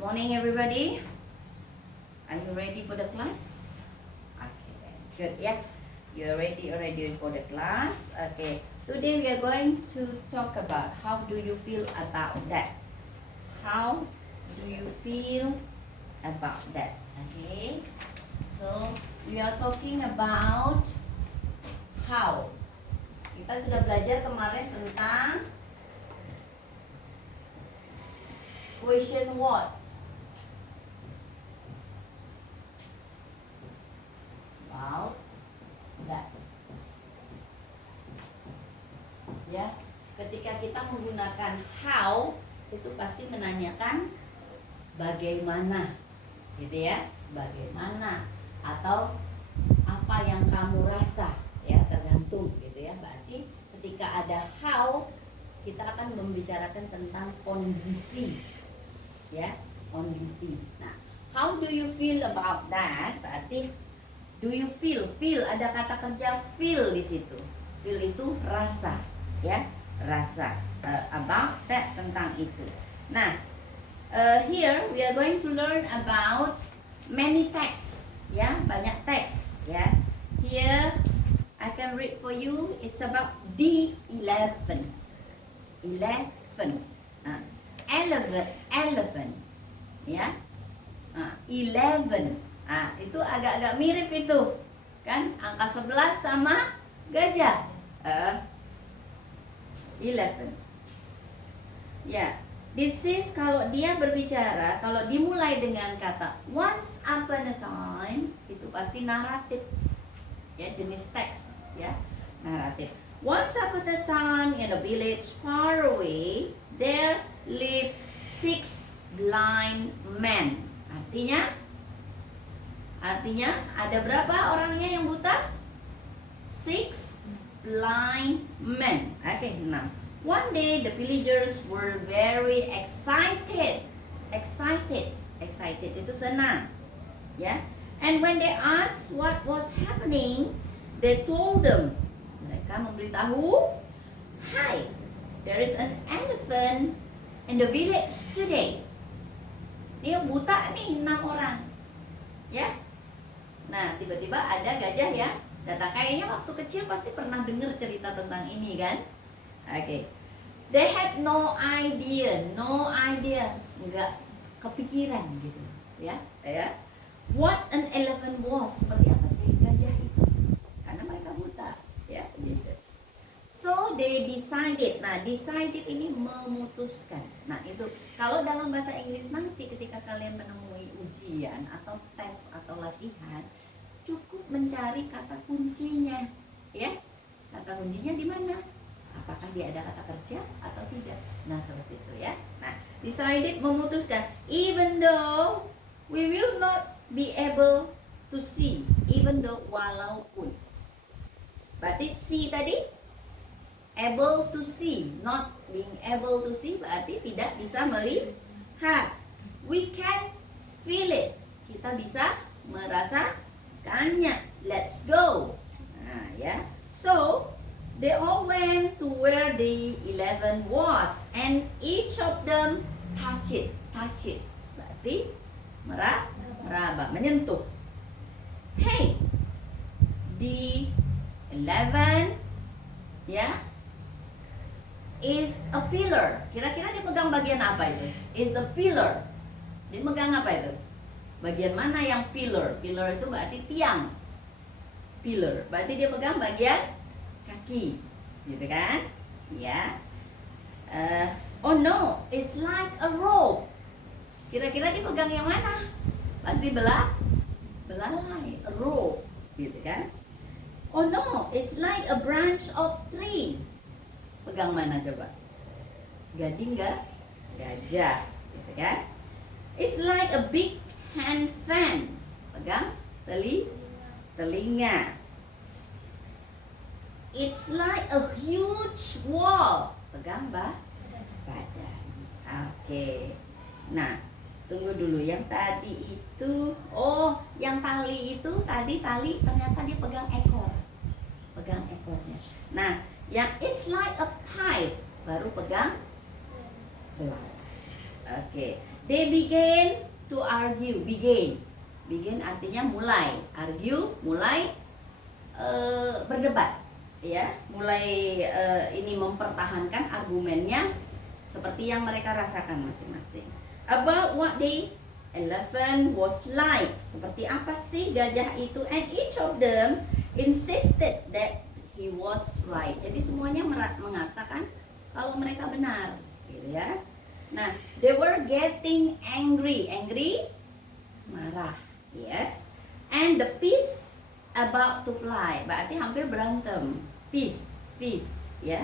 morning, everybody. Are you ready for the class? Okay, good. Yeah, you're ready already for the class. Okay, today we are going to talk about how do you feel about that. How do you feel about that? Okay, so we are talking about how. Kita sudah belajar kemarin tentang question what. About that. Ya, ketika kita menggunakan how itu pasti menanyakan bagaimana, gitu ya, bagaimana atau apa yang kamu rasa, ya tergantung, gitu ya. Berarti ketika ada how kita akan membicarakan tentang kondisi, ya kondisi. Nah, how do you feel about that? Berarti do you feel, ada kata kerja feel di situ. Feel itu rasa, ya rasa. About that, tentang itu. Nah, here we are going to learn about many texts, ya banyak teks, ya. Here I can read for you. It's about D11. 11. Elephant, ya. 11. Itu agak-agak mirip itu, kan? Angka 11 sama gajah. 11. Ya, this is kalau dia berbicara, kalau dimulai dengan kata once upon a time, itu pasti naratif. Ya, jenis teks, ya. Naratif. Once upon a time in a village far away, there lived 6 blind men. Artinya ada berapa orangnya yang buta? 6 blind men. Oke, 6. One day the villagers were very excited. Excited itu senang, ya. And when they asked what was happening, they told them. Mereka memberitahu, "Hi, there is an elephant in the village today." Dia buta nih 6 orang, ya. Nah, tiba-tiba ada gajah ya datang. Kayaknya waktu kecil pasti pernah dengar cerita tentang ini kan? Oke. They had no idea, nggak kepikiran gitu, ya. What an elephant was, seperti apa sih gajah itu? Karena mereka buta, ya. Gitu. So they decided. Nah, decided ini memutuskan. Nah, itu kalau dalam bahasa Inggris nanti ketika kalian menemui ujian atau tes atau latihan, cukup mencari kata kuncinya, ya. Kata kuncinya di mana? Apakah dia ada kata kerja atau tidak? Nah, seperti itu ya. Nah, decided memutuskan. Even though we will not be able to see, even though walaupun. Berarti see tadi able to see, not being able to see berarti tidak bisa melihat. We can feel it. Kita bisa merasakannya. Let's go. Nah, ya. So, they all went to where the 11 was and each of them touch it. Berarti meraba, menyentuh. Hey, the 11, ya, is a pillar. Kira-kira dia pegang bagian apa itu? Is a pillar. Dia pegang apa itu? Bagian mana yang pillar? Pillar itu berarti tiang. Pillar. Berarti dia pegang bagian kaki. Gitu kan? Ya. Oh no, it's like a rope. Kira-kira dia pegang yang mana? Pasti belalai. A rope. Gitu kan? Oh no, it's like a branch of tree. Pegang mana coba? Gading nggak? Gajah, gitu kan? It's like a big hand fan. Pegang telinga. It's like a huge wall. Pegang badan. Oke. Nah, tunggu dulu. Yang tadi itu, yang tali itu tadi ternyata dia pegang ekor. Pegang ekornya. Nah, yang it's like a pipe baru pegang belalai. Okay. They began to argue. Begin artinya mulai. Argue, mulai berdebat. Ya, mulai ini mempertahankan argumennya seperti yang mereka rasakan masing-masing. About what the elephant was like. Seperti apa sih gajah itu? And each of them insisted that he was right. Jadi semuanya mengatakan kalau mereka benar, gitu ya. Nah, they were getting angry. Angry, marah. Yes. And the piece about to fly. Berarti hampir berantem. Peace, ya.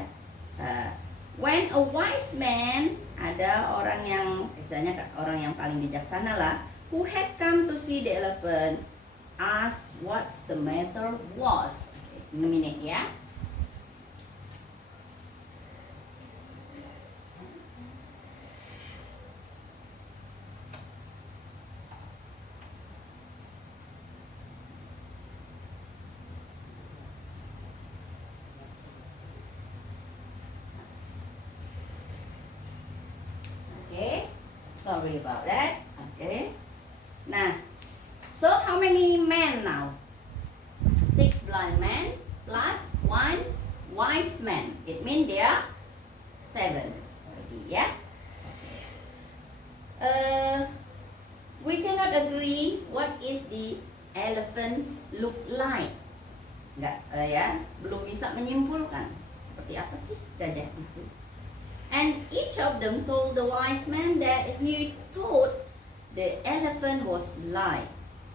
When a wise man, ada orang yang misalnya orang yang paling bijaksana lah, who had come to see the elephant, asked what's the matter was. Okay, in a minute ya. Sorry about that. Okay. Nah, so how many men now? 6 blind men plus 1 wise man. It means there are 7 already. Yeah. We cannot agree what is the elephant look like. Enggak, ya, belum bisa menyimpulkan seperti apa sih gajah itu. And each of them told the wise man that he thought the elephant was like.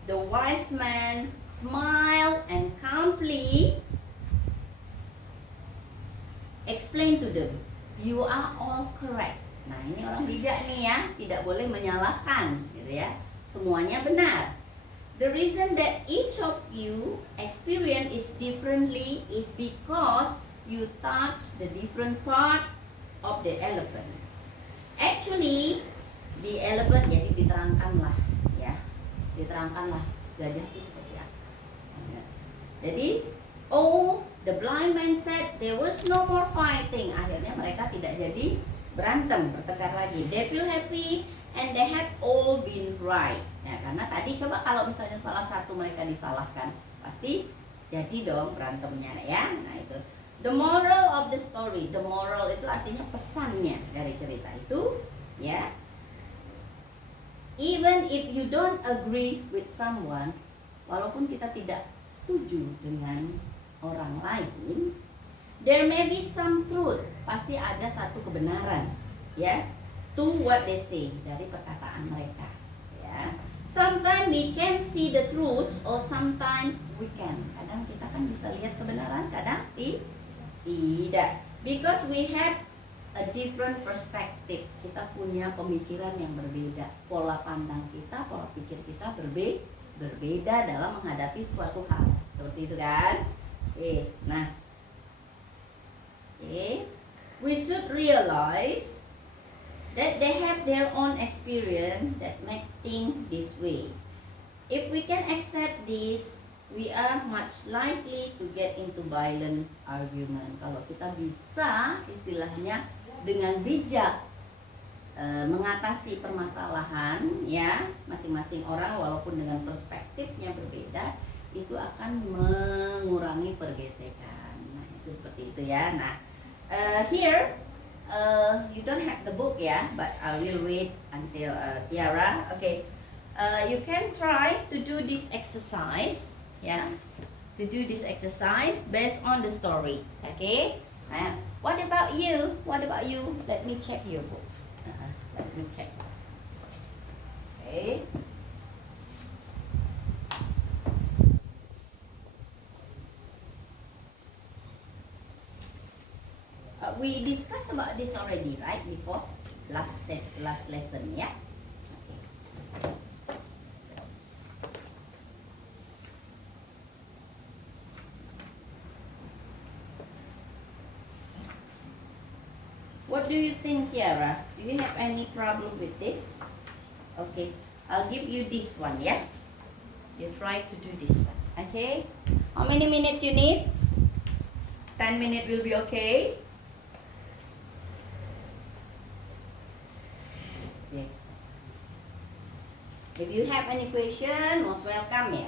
The wise man smiled and calmly explained to them, "You are all correct." Nah, ini orang bijak nih ya, tidak boleh menyalahkan, gitu ya. Semuanya benar. The reason that each of you experience is differently is because you touch the different part of the elephant. Actually, the elephant, jadi diterangkanlah ya, diterangkanlah gajah itu seperti apa. Jadi, the blind man said there was no more fighting. Akhirnya mereka tidak jadi berantem, bertengkar lagi. They feel happy and they had all been right. Ya, karena tadi coba kalau misalnya salah satu mereka disalahkan, pasti jadi dong berantemnya ya. Nah itu. The moral of the story. The moral itu artinya pesannya dari cerita itu, ya. Even if you don't agree with someone, walaupun kita tidak setuju dengan orang lain, there may be some truth. Pasti ada satu kebenaran, ya, to what they say, dari perkataan mereka, ya. Sometimes we can see the truth, or sometimes we can. Kadang kita kan bisa lihat kebenaran, kadang tidak, because we have a different perspective. Kita punya pemikiran yang berbeda, pola pandang kita, pola pikir kita berbeda dalam menghadapi suatu hal. Seperti itu kan? Nah, we should realize that they have their own experience that make things this way. If we can accept this, we are much likely to get into violent argument. Kalau kita bisa istilahnya dengan bijak mengatasi permasalahan, ya, masing-masing orang walaupun dengan perspektifnya berbeda, itu akan mengurangi pergesekan. Nah, itu seperti itu ya. Nah, here you don't have the book ya, but I will wait until Tiara. Okay, you can try to do this exercise. Yeah, to do this exercise based on the story. Okay. What about you? What about you? Let me check your book. Let me check. Okay. We discussed about this already, right? Before last lesson, yeah. Okay. What do you think, Tiara? Do you have any problem with this? Okay, I'll give you this one, yeah? You try to do this one, okay? How many minutes you need? 10 minutes will be okay? Okay. If you have any question, most welcome ya.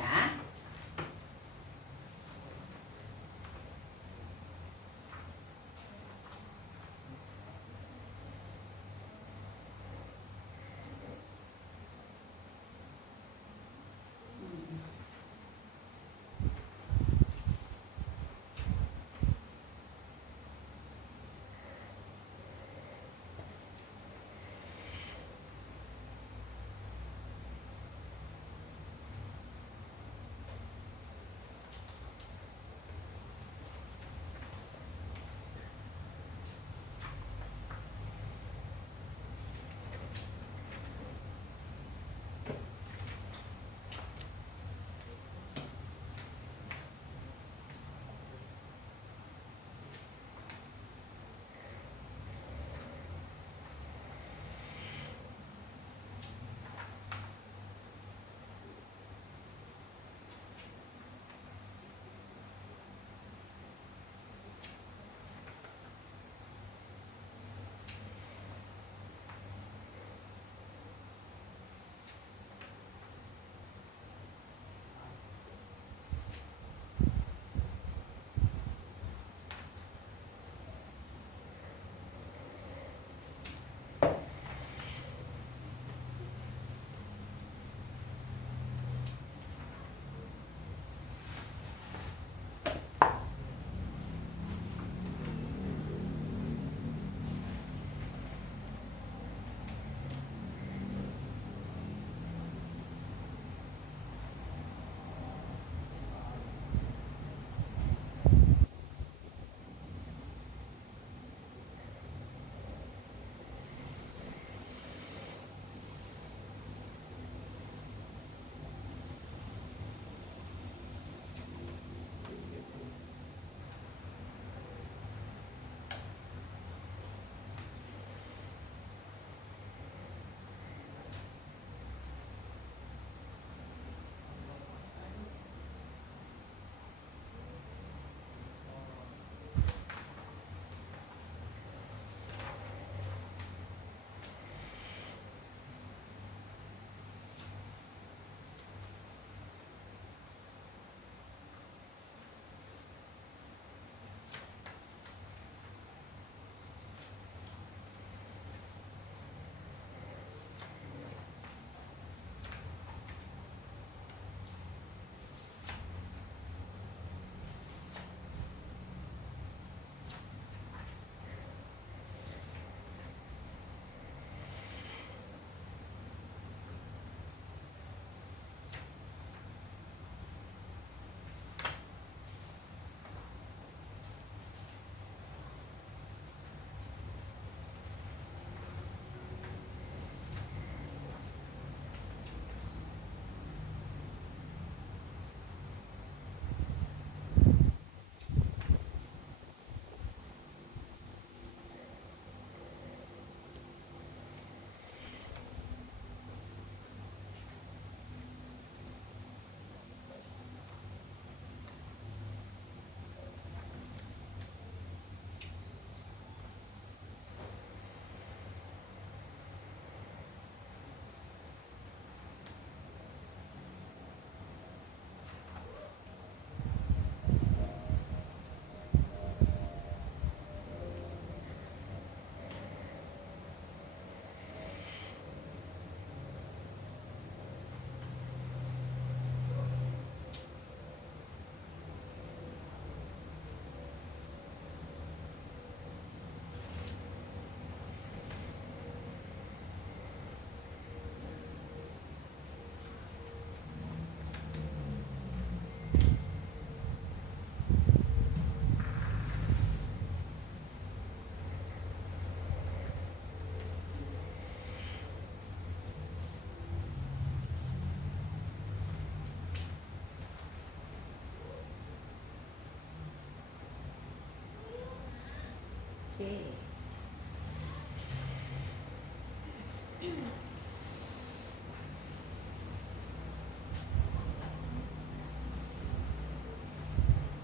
Okay.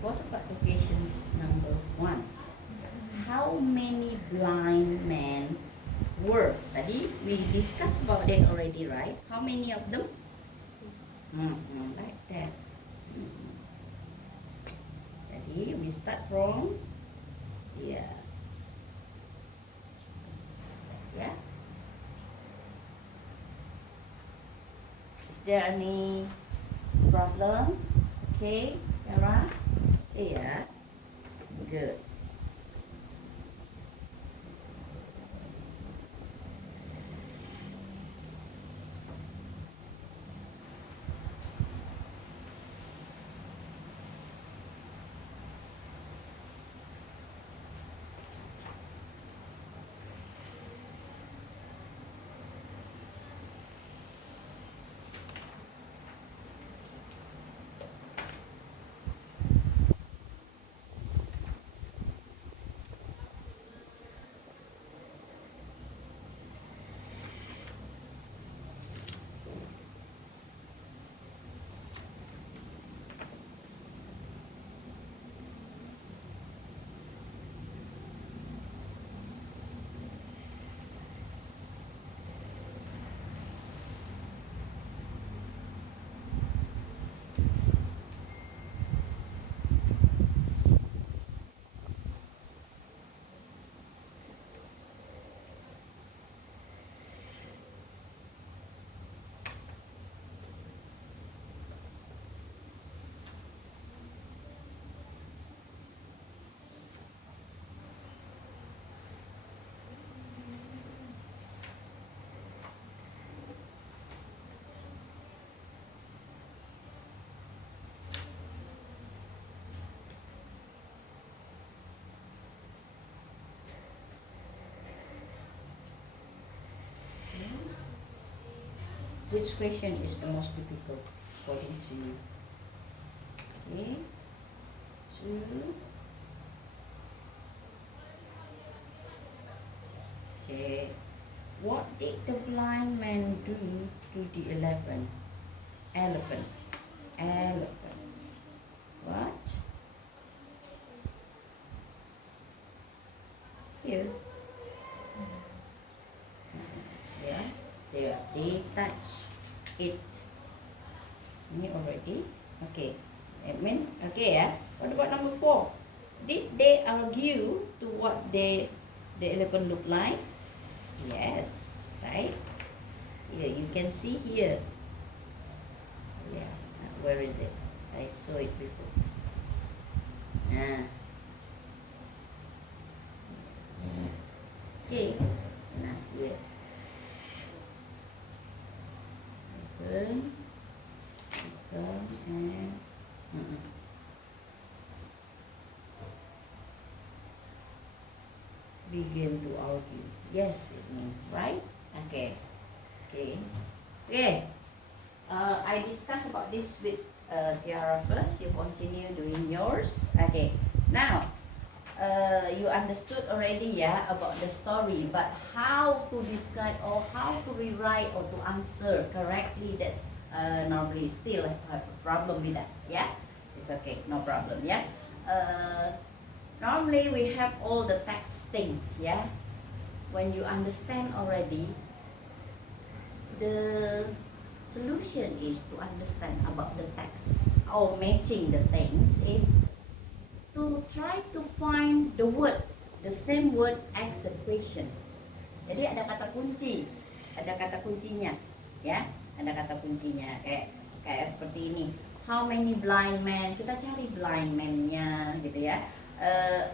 What about the patient number 1? How many blind men were? Tadi we discussed about it already, right? How many of them? Like that. Jadi we start from here. Yeah. Is there any problem? Okay, Sarah? Yeah. Good. Which question is the most difficult according to you? Okay. 2. Okay. What did the blind man do to the elephant? Elephant. Elephant. What? Here. Yeah. There. They touch it. Ini already. Okay. It mean okay ya. What about number 4? Did they argue to what the elephant look like? Yes, right? Here you can see here. Yeah. Where is it? I saw it before. Okay. Nah, here. Open. And begin to argue. Yes, it means right. Okay. I discussed about this with Tiara first. You continue doing yours. Okay. Now, you understood already, yeah, about the story, but how to describe or how to rewrite or to answer correctly, that's normally still have a problem with that. Yeah, it's okay, no problem. Yeah. Normally we have all the text things. Yeah. When you understand already, the solution is to understand about the text or matching the things is to try to find the word, the same word as the question. Jadi ada kata kunci, ada kata kuncinya, ya, ada kata kuncinya kayak seperti ini. How many blind men? Kita cari blind man-nya, gitu ya.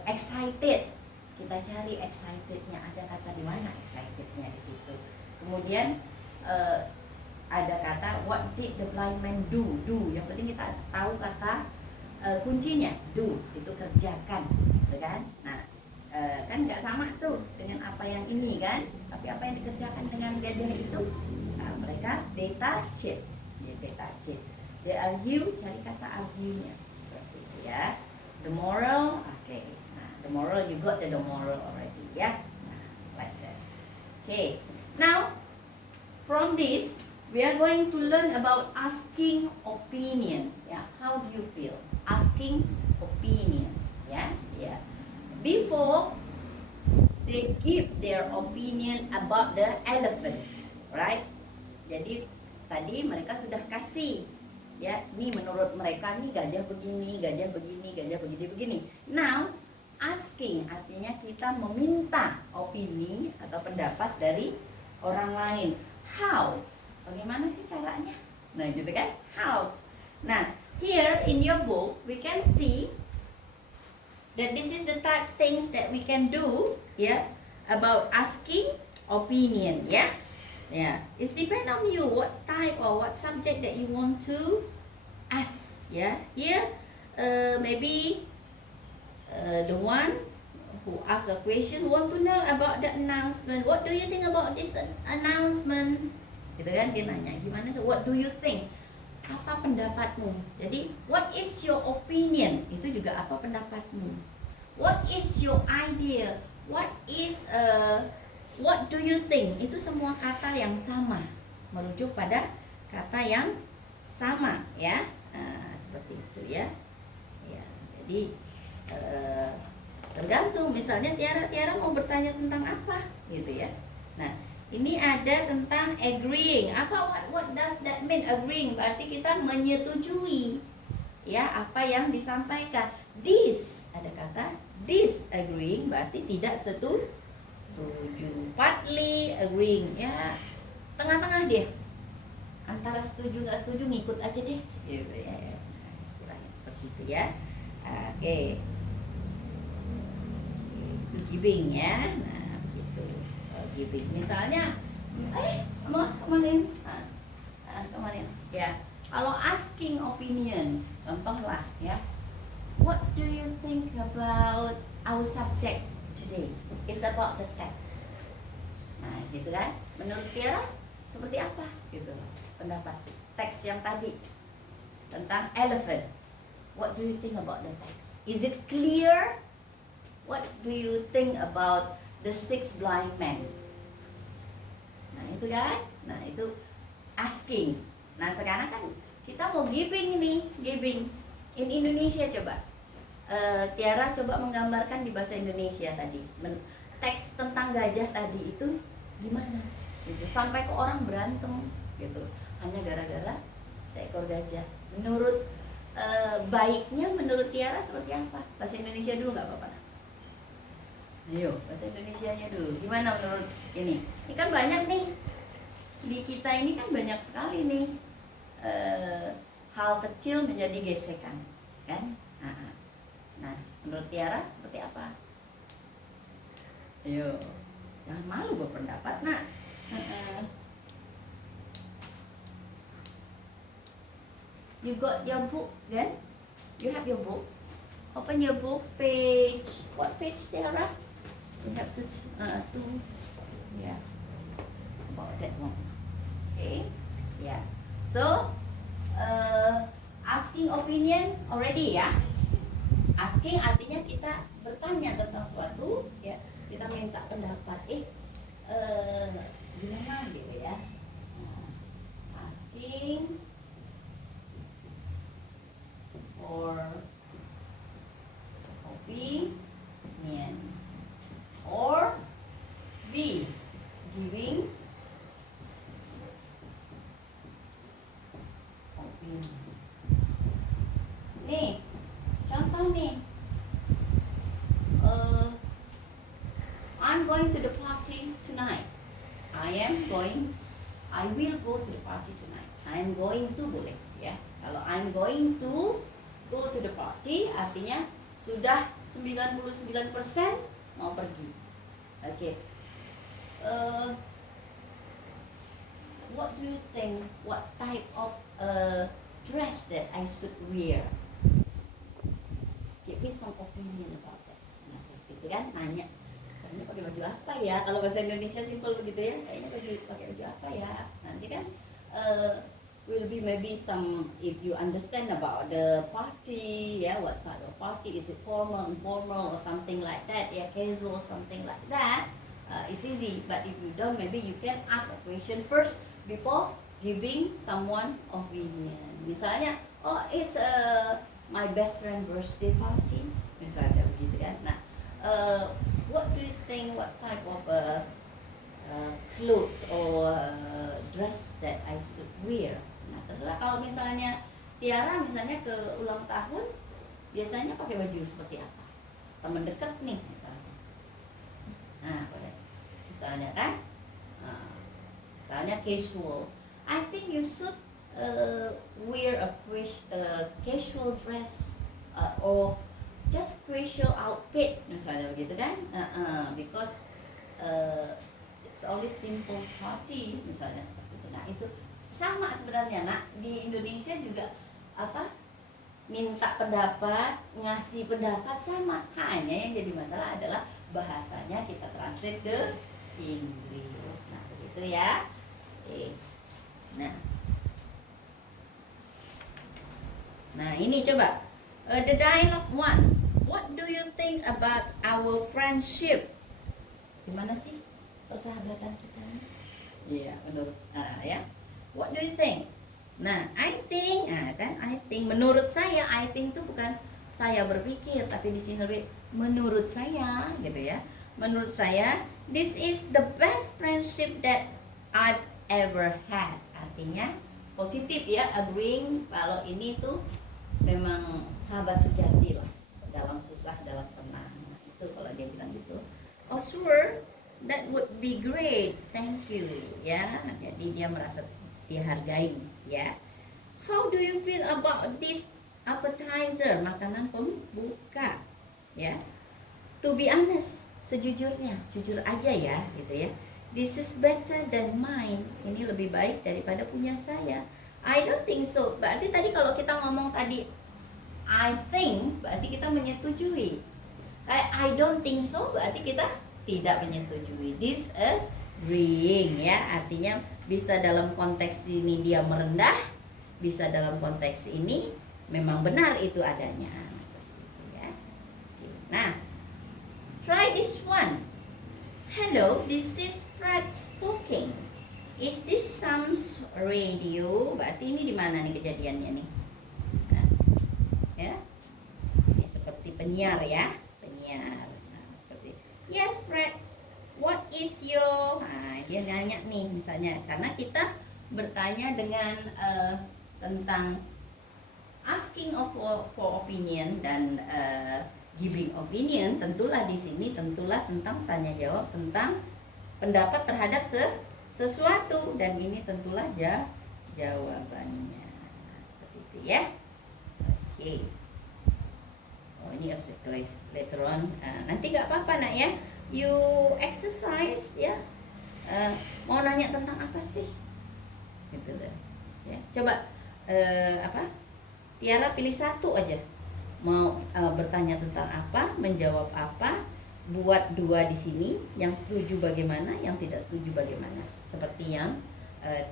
Excited, kita cari excitednya. Ada kata di mana excitednya di situ. Kemudian ada kata what did the blind man do? Do. Yang penting kita tahu kata kuncinya do, itu kerjakan, gitu kan? Nah, kan nggak sama tuh dengan apa yang ini kan? Tapi apa yang dikerjakan dengan gajah itu? Nah, mereka they touch it, they argue, cari kata argue-nya, seperti itu ya. The moral, okay. Nah, the moral you got the moral already, ya. Nah, like that. Okay. Now, from this we are going to learn about asking opinion. Yeah, how do you feel? Asking opinion. Yeah. Before they give their opinion about the elephant. tadi mereka sudah kasih ya, ini menurut mereka nih gajah begini, gajah begini, gajah begini. Now asking artinya kita meminta opini atau pendapat dari orang lain. How? Bagaimana sih caranya? Nah gitu kan, how. Nah here in your book we can see that this is the type things that we can do ya, about asking opinion ya. Yeah, it depends on you what type or what subject that you want to ask. Yeah, here maybe the one who asked a question want to know about the announcement. What do you think about this announcement? Gitu kan, dia nanya gimana. So, what do you think? Apa pendapatmu? Jadi, what is your opinion? Itu juga apa pendapatmu? What is your idea? What is what do you think? Itu semua kata yang sama, merujuk pada kata yang sama ya. Nah, seperti itu ya. Ya, jadi tergantung. Misalnya Tiara mau bertanya tentang apa, gitu ya. Nah, ini ada tentang agreeing. What does that mean? Agreeing berarti kita menyetujui ya apa yang disampaikan. This ada kata disagreeing berarti tidak setuju. Partly agreeing ya, tengah-tengah dia, antara setuju nggak setuju, ngikut aja deh gitu ya. Nah, istilahnya seperti itu ya. Oke. Itu giving ya. Nah gitu, giving misalnya kemarin ya, kalau asking opinion, contoh lah ya, what do you think about our subject today? It's about the text. Nah, gitu kan? Menurut Tiara seperti apa? Gitu pendapat teks yang tadi tentang elephant. What do you think about the text? Is it clear? What do you think about the 6 blind men? Nah, itu kan? Nah, itu asking. Nah, sekarang kan kita mau giving nih, giving in Indonesia coba. Tiara coba menggambarkan di bahasa Indonesia tadi. Teks tentang gajah tadi itu gimana gitu, sampai ke orang berantem gitu hanya gara-gara seekor gajah. Menurut baiknya menurut Tiara seperti apa? Bahasa Indonesia dulu nggak apa-apa. Ayo bahasa Indonesianya dulu, gimana menurut ini kan banyak nih di kita ini, kan banyak sekali nih hal kecil menjadi gesekan kan. Nah menurut Tiara seperti apa? Ayo, jangan malu berpendapat, nak. You got your book, kan? You have your book. Open your book page. What page, Tiara? You have to yeah, about that one. Okay, yeah. So, asking opinion already ya. Asking artinya kita bertanya tentang suatu ya. Kita minta pendapat, gimana gitu ya. Asking for opinion, or B, giving opinion. Nih, contoh nih. I'm going to the party tonight. I will go to the party tonight. I am going to, boleh ya. Kalau I'm going to go to the party artinya sudah 99% mau pergi. Oke. What do you think? What type of dress that I should wear? Give me some opinion about that. Nah, seperti itu kan, nanya. Kayaknya pakai baju apa ya? Kalau bahasa Indonesia simple begitu ya. Kayaknya pakai baju apa ya? Nanti kan will be maybe some, if you understand about the party, yeah, what kind of party, is it formal, informal, or something like that, yeah, casual, something like that, it's easy. But if you don't, maybe you can ask a question first before giving someone opinion. Misalnya, oh, it's my best friend birthday party, misalnya begitu kan. Nah, what do you think? What type of clothes or dress that I should wear. Nah, terserah kalau misalnya Tiara misalnya ke ulang tahun, biasanya pakai baju seperti apa? Teman dekat nih misalnya. Nah, misalnya kan, misalnya casual. I think you should wear a casual dress or just casual outfit misalnya begitu kan? Because it's only simple party misalnya seperti itu. Nah itu sama sebenarnya nak di Indonesia juga apa minta pendapat, ngasih pendapat sama. Hanya yang jadi masalah adalah bahasanya kita translate ke Inggris. Nah begitu ya. Nah ini coba the dialogue one. What do you think about our friendship? Gimana sih persahabatan kita? Iya, menurut ya. What do you think? Nah, I think, I think menurut saya, I think itu bukan saya berpikir, tapi di sini lebih menurut saya, gitu ya. Menurut saya, this is the best friendship that I've ever had. Artinya positif ya, agreeing kalau ini tuh memang sahabat sejati lah, dalam susah, dalam senang. Nah, itu kalau dia bilang gitu. Oh sure, that would be great, thank you. Ya, jadi dia merasa dihargai. Ya, how do you feel about this appetizer, makanan pembuka? Ya, to be honest, sejujurnya, jujur aja ya, gitu ya. This is better than mine. Ini lebih baik daripada punya saya. I don't think so. Berarti tadi kalau kita ngomong tadi I think, berarti kita menyetujui. Kayak I don't think so, berarti kita tidak menyetujui. Disagreeing ya, artinya bisa dalam konteks ini dia merendah, bisa dalam konteks ini memang benar itu adanya. Nah, try this one. Hello, this is Fred talking. Is this Sam's radio? Berarti ini di mana nih kejadiannya nih? Nah, ya, ini seperti penyiar ya, penyiar. Nah, seperti yes, Fred. What is your? Nah, dia nanya nih misalnya, karena kita bertanya dengan tentang asking for opinion dan giving opinion, tentulah di sini tentulah tentang tanya jawab tentang pendapat terhadap sesuatu, dan ini tentulah jawabannya. Nah, seperti itu ya. Oke. Oh ini harus later on. Nanti nggak apa-apa nak ya. You exercise ya. Mau nanya tentang apa sih? Gitu deh. Ya. Coba Tiara pilih satu aja. Mau bertanya tentang apa, menjawab apa, buat dua di sini, yang setuju bagaimana, yang tidak setuju bagaimana, seperti yang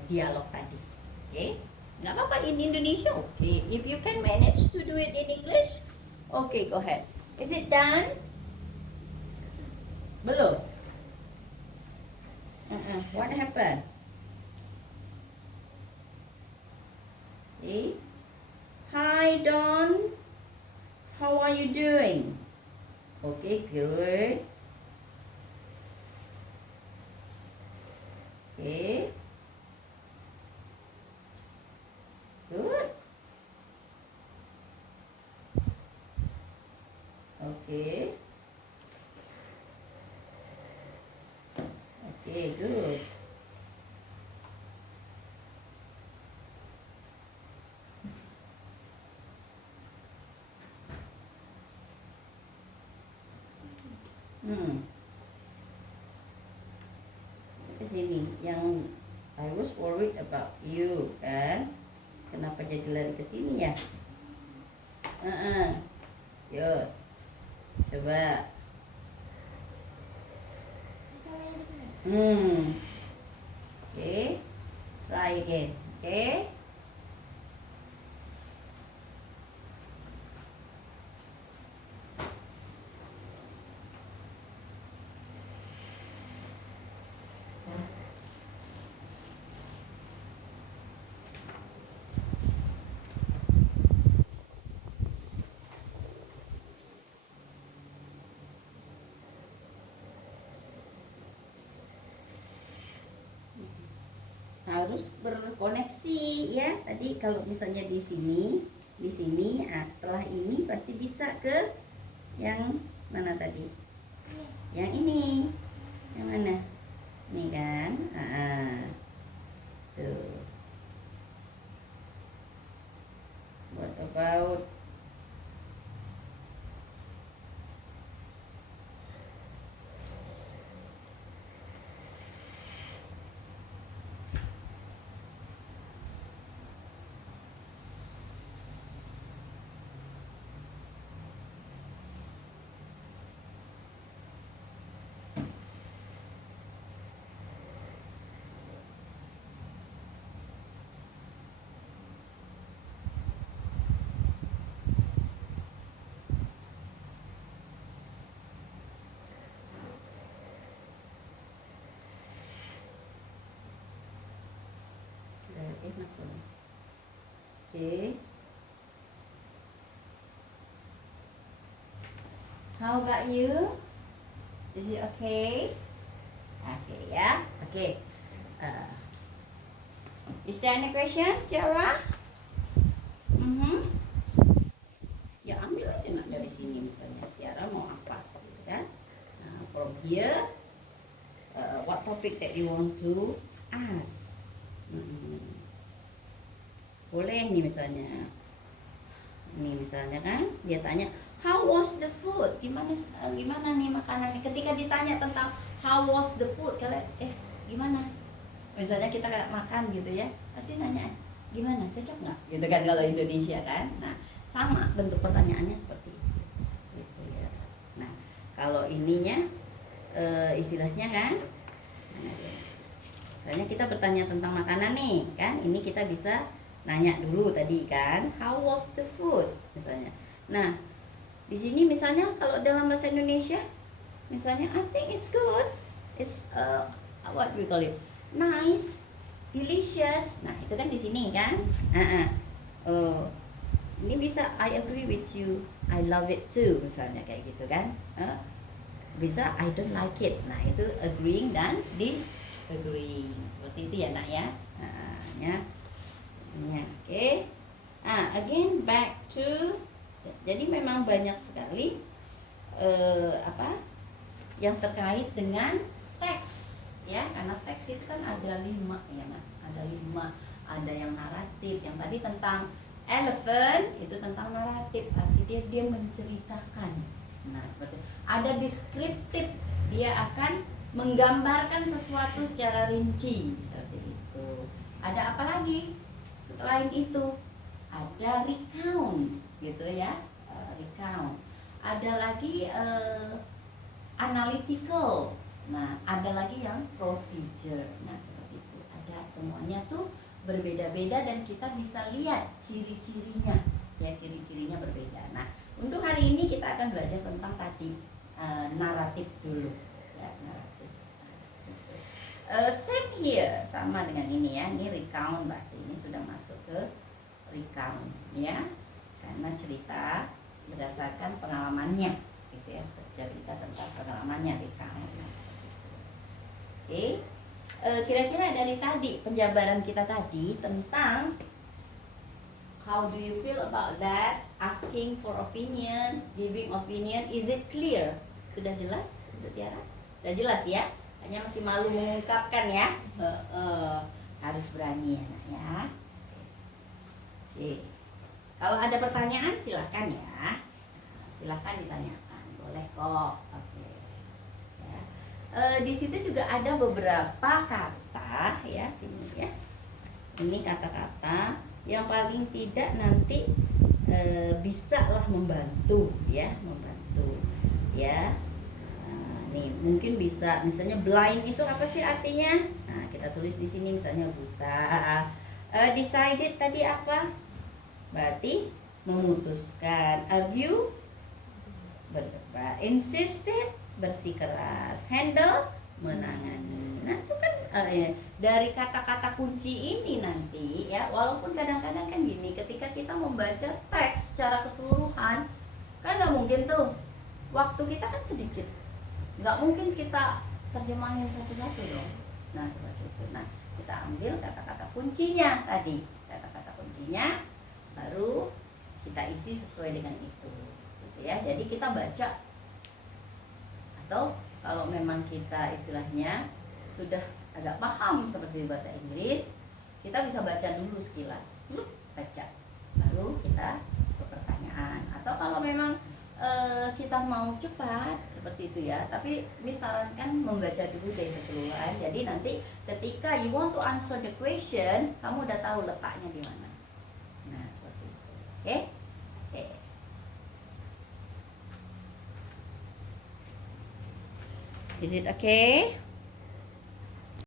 dialog tadi. Oke, nggak apa-apa in Indonesia. Oke, if you can manage to do it in English, okay, go ahead. Is it done? Belum. What happened? Okay. Hi Don, how are you doing? Okay, good. Okay. Good. Okay. Okay, good. Ke sini, yang I was worried about you kan? Kenapa jadi lari ke sini ya? Yuk, coba. Okay, try again. Okay. harus berkoneksi ya. Tadi kalau misalnya di sini, setelah ini pasti bisa ke yang mana tadi? Yang ini, yang mana? Nih kan? Tuh. What about masuk. Okay. How about you? Is it okay? Okay, ya. Okay. Is there any question, Tiara? Ya ambil aja nak dari sini misalnya. Tiara mau apa, gitu kan? Nah, from here, what topic that you want to ask? Boleh nih misalnya. Ini misalnya kan, dia tanya, how was the food? Gimana nih makanan? Ketika ditanya tentang how was the food, kalian gimana? Misalnya kita makan gitu ya, pasti nanya gimana, cocok nggak? Gitu kan kalau Indonesia kan. Nah, sama bentuk pertanyaannya seperti itu. Gitu ya. Nah, kalau ininya istilahnya kan, misalnya kita bertanya tentang makanan nih, kan? Ini kita bisa nanya dulu tadi kan, how was the food misalnya. Nah, di sini misalnya kalau dalam bahasa Indonesia, misalnya I think it's good, it's what we call it, nice, delicious. Nah, itu kan di sini kan. Ini bisa I agree with you, I love it too misalnya kayak gitu kan. Bisa I don't like it. Nah, itu agreeing dan disagreeing. Seperti itu ya nak ya. Ya. Oke. Again back to, jadi memang banyak sekali yang terkait dengan teks ya, karena teks itu kan ada 5 ya nak. Ada yang naratif, yang tadi tentang elephant itu tentang naratif, artinya dia menceritakan. Nah, seperti itu. Ada deskriptif, dia akan menggambarkan sesuatu secara rinci seperti itu. Ada apa lagi? Selain itu ada recount gitu ya, recount. Ada lagi analytical. Nah, ada lagi yang procedure. Nah, seperti itu. Ada semuanya tuh berbeda-beda dan kita bisa lihat ciri-cirinya. Ya, ciri-cirinya berbeda. Nah, untuk hari ini kita akan belajar tentang tadi naratif dulu. Ya, naratif. Same here, sama dengan ini ya. Ini recount, berarti ini sudah masuk ke recount ya, karena cerita berdasarkan pengalamannya gitu ya, cerita tentang pengalamannya recount. Oke. Kira-kira dari tadi penjabaran kita tadi tentang how do you feel about that, asking for opinion, giving opinion, is it clear? Sudah jelas, Tiara? Sudah jelas ya? Hanya masih malu mengungkapkan ya. Harus berani ya. Oke. Kalau ada pertanyaan silahkan ya. Silahkan ditanyakan. Boleh kok. Oke. Ya. Di situ juga ada beberapa kata ya, sini ya. Ini kata-kata yang paling tidak nanti bisa lah membantu ya, ya. Nih, mungkin bisa misalnya blind itu apa sih artinya? Nah, kita tulis di sini misalnya buta. Decided tadi apa? Berarti memutuskan. Argue, berdebat. Insisted, bersikeras. Handle, menangani. Nah, itu kan dari kata-kata kunci ini nanti ya, walaupun kadang-kadang kan gini, ketika kita membaca teks secara keseluruhan, kan nggak mungkin tuh, waktu kita kan sedikit. Nggak mungkin kita terjemahin satu-satu dong. Nah, seperti itu. Nah, kita ambil kata-kata kuncinya tadi. Kata-kata kuncinya baru kita isi sesuai dengan itu. Gitu ya. Jadi kita baca, atau kalau memang kita istilahnya sudah agak paham seperti bahasa Inggris, kita bisa baca dulu sekilas, baca, baru kita ke pertanyaan. Atau kalau memang kita mau cepat seperti itu ya, tapi disarankan membaca dulu deh keseluruhan. Jadi nanti ketika you want to answer the question, kamu udah tahu letaknya di mana. Nah, seperti itu. Oke? Oke. Is it okay?